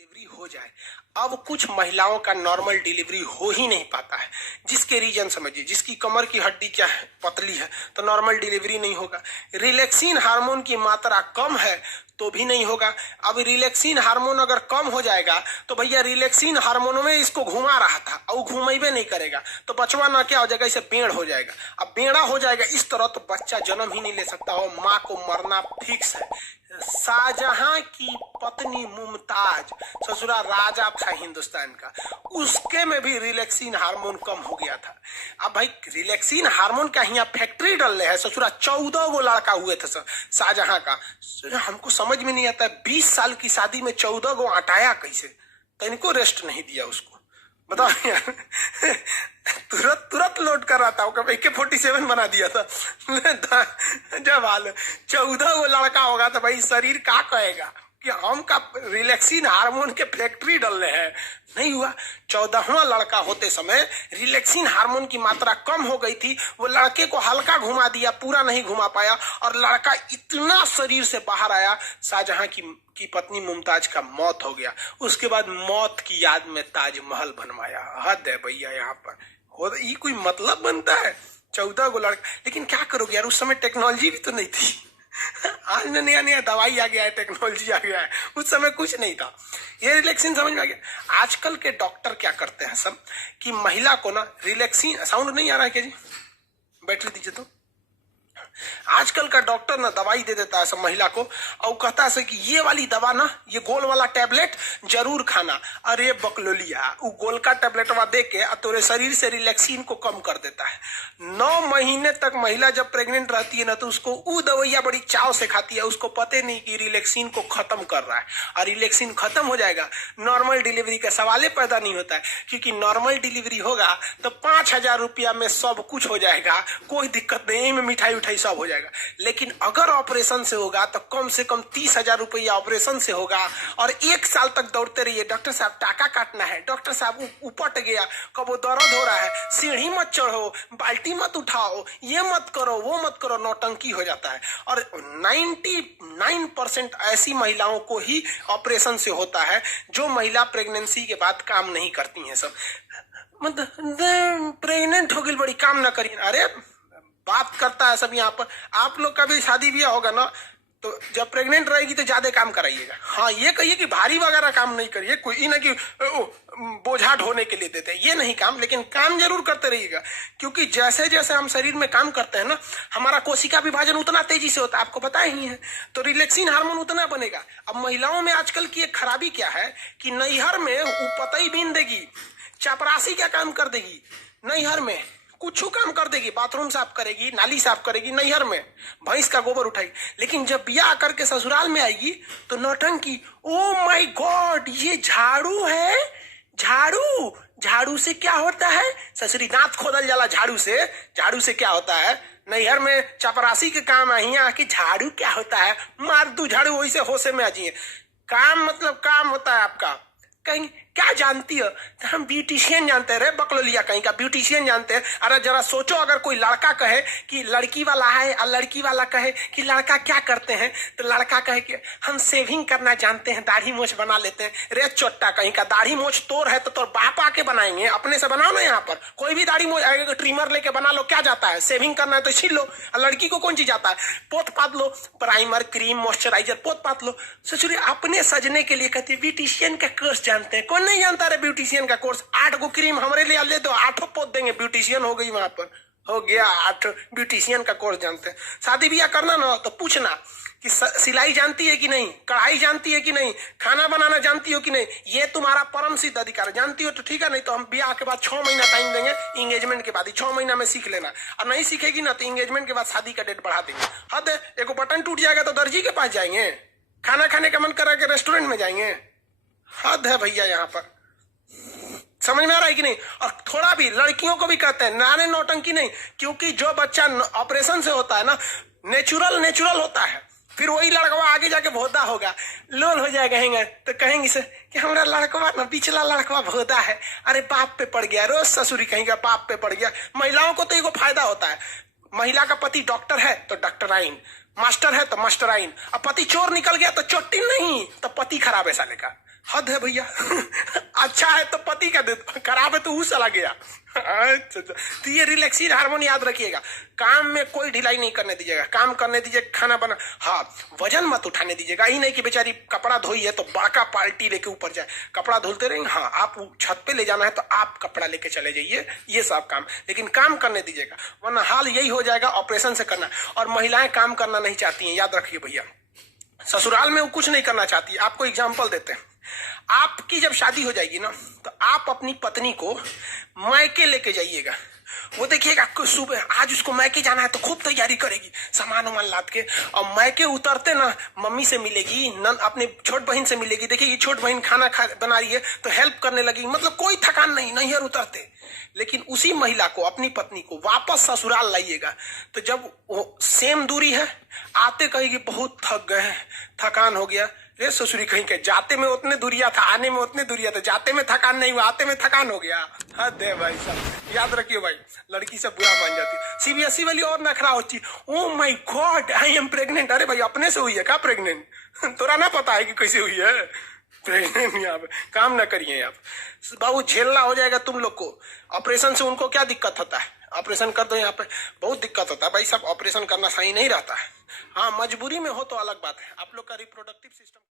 Delivery हो जाए। अब कुछ महिलाओं का नॉर्मल डिलीवरी हो ही नहीं पाता है, जिसके रीजन समझिए। जिसकी कमर की हड्डी क्या है, पतली है, तो नॉर्मल डिलीवरी नहीं होगा। रिलैक्सिन हार्मोन की मात्रा कम है तो भी नहीं होगा। अब रिलैक्सिन हार्मोन अगर कम हो जाएगा तो भैया रिलैक्सिन हार्मोन में इसको घुमा रहा था और घुमेबे नहीं करेगा तो बचवा ना क्या हो जाएगा, इसे बेड़ हो जाएगा। अब बेड़ा हो जाएगा इस तरह तो बच्चा जन्म ही नहीं ले सकता हो, माँ को मरना फिक्स है। शाहजहां की पत्नी मुमताज ससुरा राजा था हिंदुस्तान का, उसके में भी रिलैक्सिन हार्मोन कम हो गया था। अब भाई रिलैक्सिन हार्मोन का यहाँ फैक्ट्री डल रहे हैं ससुरा। 14 गो लड़का हुए थे शाहजहां का। हमको समझ में नहीं आता है 20 साल की शादी में 14 गो हटाया कैसे, तो इनको रेस्ट नहीं दिया उसको, बताओ यार। तुरंत लोड कर रहा था, AK-47 बना दिया था। जब हाल 14 वो लड़का होगा तो भाई शरीर क्या कहेगा कि हम का रिलैक्सिन हार्मोन के फैक्ट्री डल रहे हैं। नहीं हुआ। 14वां लड़का होते समय रिलैक्सिन हार्मोन की मात्रा कम हो गई थी। वो लड़के को हल्का घुमा दिया, पूरा नहीं घुमा पाया, और लड़का इतना शरीर से बाहर आया, शाहजहां की पत्नी मुमताज का मौत हो गया। उसके बाद मौत की याद में ताजमहल बनवाया। हद है भैया यहाँ पर। हो ये कोई मतलब बनता है? 14 गो लड़का। लेकिन क्या करोगे यार, उस समय टेक्नोलॉजी भी तो नहीं थी। आज में नया नया दवाई आ गया है, टेक्नोलॉजी आ गया है, उस समय कुछ नहीं था। ये रिलैक्सिन समझ में आ गया। आजकल के डॉक्टर क्या करते हैं सब कि महिला को ना रिलैक्सिन, साउंड नहीं आ रहा है क्या जी, बैटरी दीजिए तो। आजकल का डॉक्टर ना दवाई दे देता है सब महिला को और कहता है कि ये वाली दवा ना, ये गोल वाला टैबलेट जरूर खाना। अरे बकलोलिया, वो गोल का टैबलेटवा दे के तोरे शरीर से रिलैक्सिन को कम कर देता है। 9 महीने तक महिला जब प्रेग्नेंट रहती है ना तो उसको वो दवाइयां बड़ी चाव से खाती है। उसको पता नहीं कि रिलैक्सिन को खत्म कर रहा है, और रिलैक्सिन खत्म हो जाएगा नॉर्मल डिलीवरी का सवाल पैदा नहीं होता है। क्योंकि नॉर्मल डिलीवरी होगा तो 5,000 रुपया में सब कुछ हो जाएगा, कोई दिक्कत नहीं, में मिठाई उठाई सब हो जाएगा। लेकिन अगर ऑपरेशन से होगा तो कम से कम 30,000 रुपया ऑपरेशन से होगा, और 1 साल तक दौड़ते रहिए, डॉक्टर साहब टाका काटना है, डॉक्टर साहब उपट गया, कब वो दर्द हो रहा है, सीढ़ी मत चढ़ो, बाल्टी मत उठाओ, ये मत करो, वो मत करो, नौटंकी हो जाता है। और 99% ऐसी महिलाओं को ही ऑपरेशन से होता है जो महिला प्रेगनेंसी के बाद काम नहीं करती हैं। सब मतलब प्रेग्नेंट हो गई बड़ी काम ना करिए। अरे बात करता है सब यहाँ पर। आप लोग का भी शादी ब्याह होगा ना तो जब प्रेग्नेंट रहेगी तो ज्यादा काम कराइएगा। हाँ, ये कहिए कि भारी वगैरह काम नहीं करिए, कोई ना कि बोझा ढोने के लिए देते हैं, ये नहीं काम, लेकिन काम जरूर करते रहिएगा। क्योंकि जैसे जैसे हम शरीर में काम करते हैं ना, हमारा कोशिका विभाजन उतना तेजी से होता है, आपको पता ही है। तो रिलैक्सिन हार्मोन उतना बनेगा। अब महिलाओं में आजकल की एक खराबी क्या है कि नैहर में वो पतई बीन देगी, चपरासी क्या काम कर देगी, नैहर में कुछ काम कर देगी, बाथरूम साफ करेगी, नाली साफ करेगी, नैहर में भैंस का गोबर उठाएगी। लेकिन जब ब्याह करके ससुराल में आएगी तो नौटंकी। ओ माय गॉड, ये झाड़ू है, झाड़ू से क्या होता है? ससुरी दांत खोदल जाला झाड़ू से क्या होता है? नैहर में चपरासी के काम आई आके झाड़ू क्या होता है? मार दू झाड़ू, वही से होशे में आ जाइए। काम मतलब काम होता है आपका। कहीं क्या जानती हो? तो हम ब्यूटिशियन जानते हैं। रे बकलोलिया कहीं का ब्यूटिशियन जानते हैं। अरे जरा सोचो, अगर कोई लड़का कहे कि लड़की वाला है और लड़की वाला कहे कि लड़का क्या करते हैं, तो लड़का कहे कि हम सेविंग करना जानते हैं, दाढ़ी मोछ बना लेते हैं। रे चोट्टा कहीं का, दाढ़ी मोछ तोर है तो तोर बाप आके बनाएंगे, अपने से बनाओ ना। यहाँ पर कोई भी दाढ़ी मोछ आएगा, ट्रिमर लेके बना लो, क्या जाता है? सेविंग करना है तो छील लो। और लड़की को कौन चीज जाता है? पोत पात लो, प्राइमर, क्रीम, मॉइस्चराइजर पोत पात लो। ससुरी अपने सजने के लिए कहती है ब्यूटिशियन का कोर्स जानते हैं। नहीं जानता रे ब्यूटिशियन का कोर्स? 8 गो क्रीम हमारे लिए ले दो, 8 पोत देंगे, ब्यूटिशियन हो गई। वहां पर हो गया 8 ब्यूटिशियन का कोर्स जानते हैं। शादी ब्याह करना ना तो पूछना कि सिलाई जानती है कि नहीं, कढ़ाई जानती है कि नहीं, खाना बनाना जानती हो कि नहीं। ये तुम्हारा परम सिद्ध अधिकार। जानती हो तो ठीक है, नहीं तो हम ब्याह के बाद 6 महीना टाइम देंगे, इंगेजमेंट के बाद ही 6 महीना में सीख लेना। और नहीं सीखेगी ना तो इंगेजमेंट के बाद शादी का डेट बढ़ा देंगे। हद है, एक बटन टूट जाएगा तो दर्जी के पास जाएंगे, खाना खाने का मन करा के रेस्टोरेंट में जाएंगे। हद है भैया यहाँ पर। समझ में आ रहा है कि नहीं? और थोड़ा भी लड़कियों को भी कहते हैं नाने नौटंकी नहीं, क्योंकि जो बच्चा ऑपरेशन से होता है ना, नेचुरल होता है। फिर वही लड़कवा आगे जाके भोदा होगा, लोल हो जाएगा, कहेंगे तो कहेंगे से कि हमारा लड़कवा ना, पिछला लड़कवा भोदा है, अरे बाप पे पड़ गया, रोज ससुरी कहेंगे बाप पे पड़ गया। महिलाओं को तो एगो फायदा होता है, महिला का पति डॉक्टर है तो डॉक्टराइन, मास्टर है तो मास्टराइन। अब पति चोर निकल गया तो चोट्टी नहीं, तो पति खराब है साले का। हद है भैया। अच्छा है तो पति का दे, खराब है तो वो चला गया। अच्छा, तो ये रिलैक्सिन हार्मोन याद रखिएगा। काम में कोई ढिलाई नहीं करने दीजिएगा, काम करने दीजिए, खाना बना, हाँ वजन मत उठाने दीजिएगा। ही नहीं कि बेचारी कपड़ा धोई है तो बड़का पार्टी लेके ऊपर जाए, कपड़ा धुलते रहेंगे। हाँ आप छत पे ले जाना है तो आप कपड़ा लेके चले जाइए, ये सब काम, लेकिन काम करने दीजिएगा, वरना हाल यही हो जाएगा ऑपरेशन से करना। और महिलाएं काम करना नहीं चाहती हैं, याद रखिए भैया। ससुराल में वो कुछ नहीं करना चाहती। आपको एग्जाम्पल देते हैं, आपकी जब शादी हो जाएगी ना तो आप अपनी पत्नी को मायके लेके जाइएगा। वो देखिएगा सुबह आज उसको मायके जाना है तो खूब तैयारी करेगी, सामान वामान लाद के, और मायके उतरते ना मम्मी से मिलेगी, नन अपने छोट बहन से मिलेगी, देखिए छोट बहन खाना बना रही है तो हेल्प करने लगी, मतलब कोई थकान नहीं, नैहर उतरते। लेकिन उसी महिला को, अपनी पत्नी को वापस ससुराल लाइएगा तो जब वो सेम दूरी है, आते कहेगी बहुत थक गए, थकान हो गया। ये ससुरी कहीं के जाते में उतने दूरिया था, आने में उतने दूरिया था, जाते में थकान नहीं हुआ, आते में थकान हो गया। हद है भाई साहब, याद रखिए भाई, लड़की सब बुरा मान जाती है। सीबीएसई वाली और नखरा होती, oh my God I am pregnant. अरे भाई अपने से हुई है क्या प्रेग्नेंट? तोरा ना पता है कि कैसे हुई है प्रेग्नेंट? यहाँ पे काम ना करिए आप बाबू, झेलना हो जाएगा तुम लोग को। ऑपरेशन से उनको क्या दिक्कत होता है, ऑपरेशन कर दो, यहाँ पे बहुत दिक्कत होता है भाई साहब, ऑपरेशन करना सही नहीं रहता है। हाँ मजबूरी में हो तो अलग बात है। आप लोग का रिप्रोडक्टिव सिस्टम